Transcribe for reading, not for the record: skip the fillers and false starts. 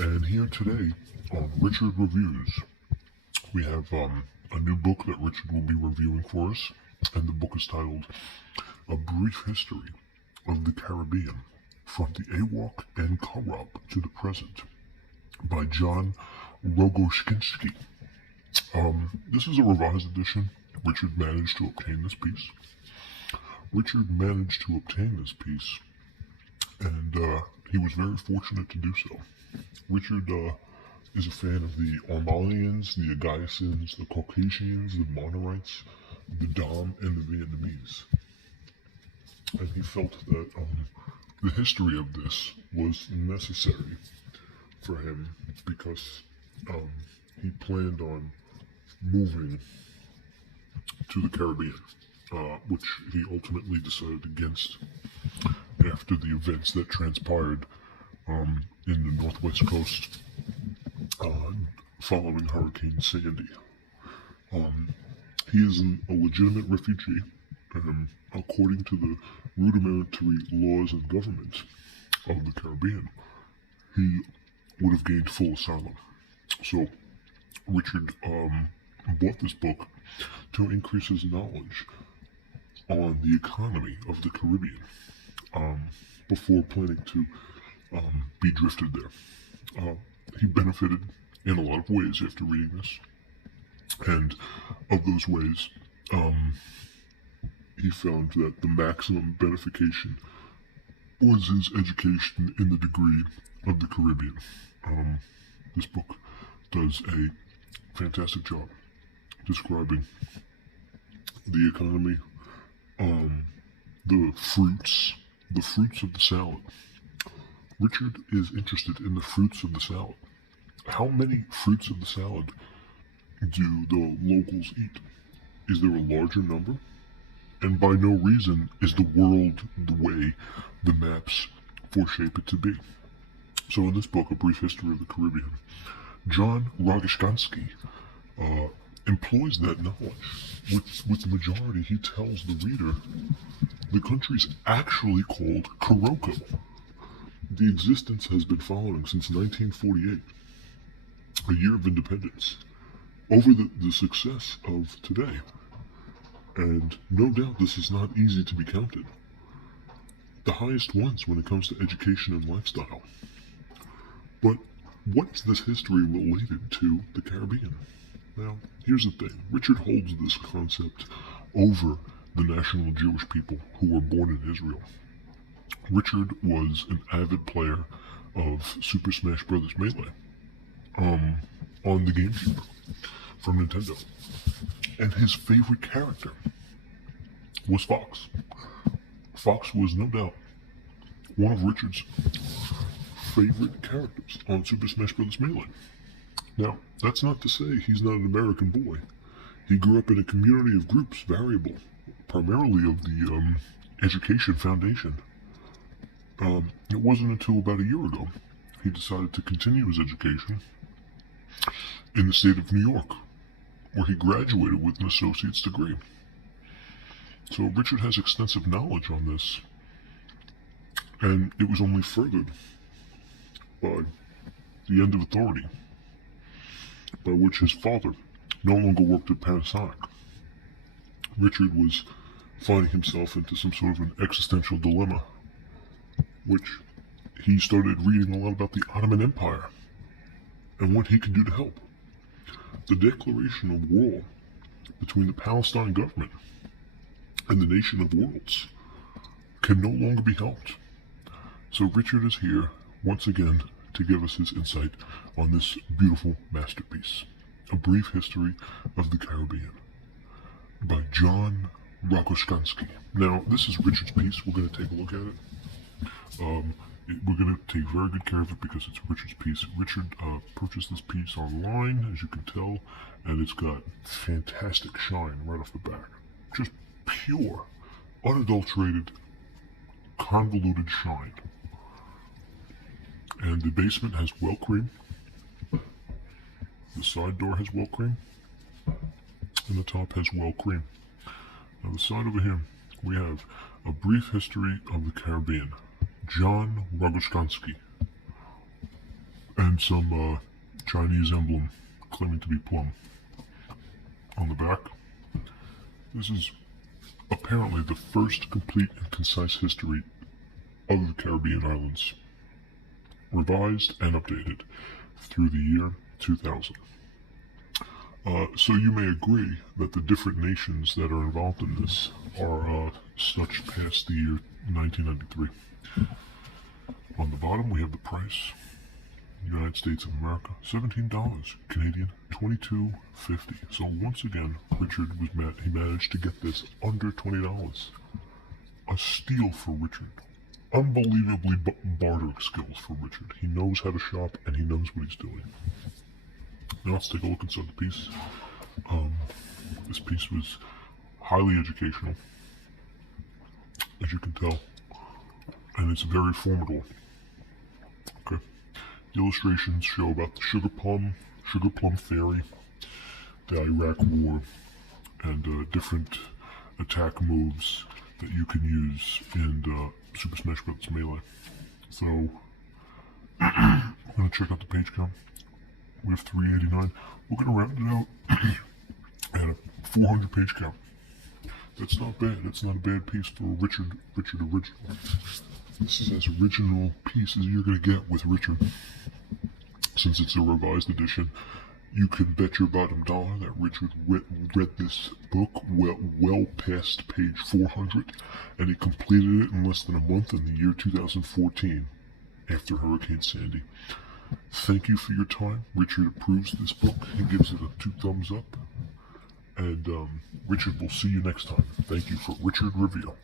And here today on Richard Reviews, we have a new book that Richard will be reviewing for us, and the book is titled A Brief History of the Caribbean, from the Awok and Carib to the Present, by John Rogozinski. This is a revised edition. Richard managed to obtain this piece. And he was very fortunate to do so. Richard is a fan of the Armalians, the Agassians, the Caucasians, the Monorites, the Dom, and the Vietnamese. And he felt that the history of this was necessary for him because he planned on moving to the Caribbean, which he ultimately decided against after the events that transpired in the northwest coast following Hurricane Sandy. He is a legitimate refugee, according to the rudimentary laws and government of the Caribbean. He would have gained full asylum. So Richard bought this book to increase his knowledge on the economy of the Caribbean before planning to be drifted there. He benefited in a lot of ways after reading this, and of those ways, he found that the maximum benefication was his education in the degree of the Caribbean. This book does a fantastic job describing the economy, the fruits of the salad. Richard is interested in the fruits of the salad. How many fruits of the salad do the locals eat? Is there a larger number? And by no reason is the world the way the maps foreshape it to be. So in this book, A Brief History of the Caribbean, John Rogozinski employs that knowledge. With the majority, he tells the reader the country's actually called Coroco. The existence has been following since 1948, a year of independence, over the success of today. And no doubt this is not easy to be counted. The highest ones when it comes to education and lifestyle. But what is this history related to the Caribbean? Now, here's the thing. Richard holds this concept over the national Jewish people who were born in Israel. Richard was an avid player of Super Smash Bros. Melee on the GameCube from Nintendo. And his favorite character was Fox. Fox was no doubt one of Richard's favorite characters on Super Smash Bros. Melee. Now, that's not to say he's not an American boy. He grew up in a community of groups, variable, primarily of the Education Foundation. It wasn't until about a year ago he decided to continue his education in the state of New York, where he graduated with an associate's degree. So Richard has extensive knowledge on this, and it was only furthered by the end of authority, by which his father no longer worked at Panasonic. Richard was finding himself into some sort of an existential dilemma, which he started reading a lot about the Ottoman Empire and what he could do to help. The declaration of war between the Palestine government and the nation of worlds can no longer be helped. So Richard is here once again to give us his insight on this beautiful masterpiece, A Brief History of the Caribbean, by John Rogozinski. Now, this is Richard's piece. We're going to take a look at it. We're going to take very good care of it because it's Richard's piece. Richard purchased this piece online, as you can tell, and it's got fantastic shine right off the back. Just pure, unadulterated, convoluted shine. And the basement has well cream. The side door has well cream. And the top has well cream. Now the side over here, we have A Brief History of the Caribbean, John Rogozinski. and some Chinese emblem claiming to be plum. On the back, this is apparently the first complete and concise history of the Caribbean islands, revised and updated through the year 2000. So you may agree that the different nations that are involved in this are such past the year 1993. On the bottom we have the price. United States of America, $17. Canadian, $22.50. So once again, Richard he managed to get this under $20. A steal for Richard. Unbelievably bartering skills for Richard. He knows how to shop and he knows what he's doing. Now let's take a look inside the piece. This piece was highly educational, as you can tell, and it's very formidable. Okay. The illustrations show about the sugar plum fairy, the Iraq War, and different attack moves that you can use in Super Smash Bros. Melee. So, I'm going to check out the page count. We have 389. We're going to round it out at a 400 page count. That's not bad. That's not a bad piece for Richard original. This is as original a piece as you're going to get with Richard. Since it's a revised edition, you can bet your bottom dollar that Richard read this book well past page 400, and he completed it in less than a month in the year 2014, after Hurricane Sandy. Thank you for your time. Richard approves this book and gives it a 2 thumbs up. And Richard will see you next time. Thank you for Richard Reveal.